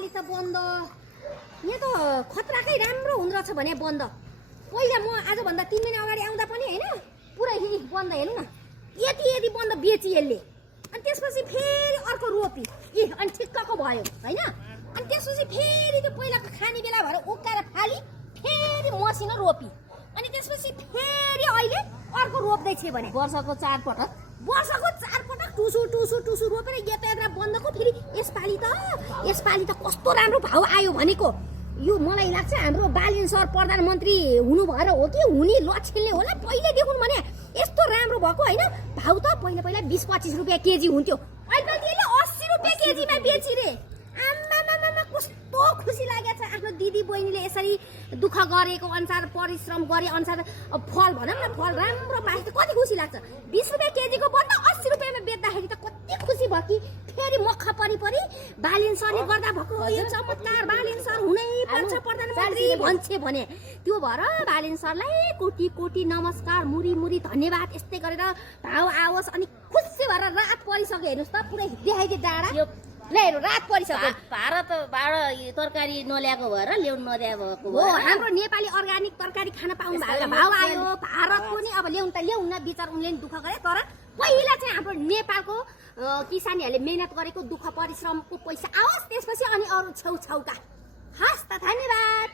यसपालि त बन्द यहाँ त खतराकै राम्रो हुँदो रहेछ भने बन्द पहिला म आजभन्दा 3 महिना अगाडि आउँदा पनि हैन पुरै बन्द हेर्नु न यति बन्द बेची यसले अनि त्यसपछि फेरि अर्को रोपी अनि ठिक्कको भयो हैन अनि त्यसपछि फेरि त्यो पहिलाको खाने बेला भएर उक्काएर फाली फेरि मसिनो रोपी अनि त्यसपछि फेरि अहिले अर्को रोप्दैछ भने वर्षको 4 पटक टुसु रोपेर यता बन्दको फेरि यसपालि त कस्तो राम्रो भाउ आयो भनेको यो मलाई लाग्छ हाम्रो बालिन सर प्रधानमन्त्री हुनु भएर हो कि हुने लक्षणले होला पहिले देखौँ भने यस्तो राम्रो भएको हैन भाउ त पहिला 20-25 रुपैयाँ केजी हुन्थ्यो अहिले त यसले 80 रुपैयाँ केजीमा बेची रे आम्मामामा कस्तो खुसी लागेछ आफ्नो दिदी बहिनीले यसरी दुःख गरेको अनुसार परिश्रम गरे अनुसार फल भनौँ न फल राम्रो पाए त कति खुसी लाग्छ 20 रुपैयाँ केजीको बन्द 80 रुपैयाँमा बेच्दाखेरि त कति खुसी भयो कि फेरि मख परि बालिन सरले गर्दा भएको यो चमत्कार बालिन सर हुनै पर्छ प्रधानमन्त्री भन्छ भने त्यो भएर बालिन सरलाई कोटी नमस्कार मुरी धन्यवाद यस्तै गरेर भाउ आओस् अनि खुसी भएर रात परिसक्यो हेर्नुस् त पुरै देखाइदे डाँडा ले रात परिसक्यो भारतबाट तरकारी नल्याएको भएर ल्याउन नदिएको हो हाम्रो नेपाली अर्गानिक तरकारी खान पाउनु भएको भाउ आयो भारतको नि अब ल्याउन विचार उनले दुःख गरे तर पहिला चाहिँ हाम्रो नेपालको किसानीहरूले मेहनत गरेको दुःख परिश्रमको पैसा आओस् त्यसपछि अनि अरू छेउछाउका हस् त धन्यवाद।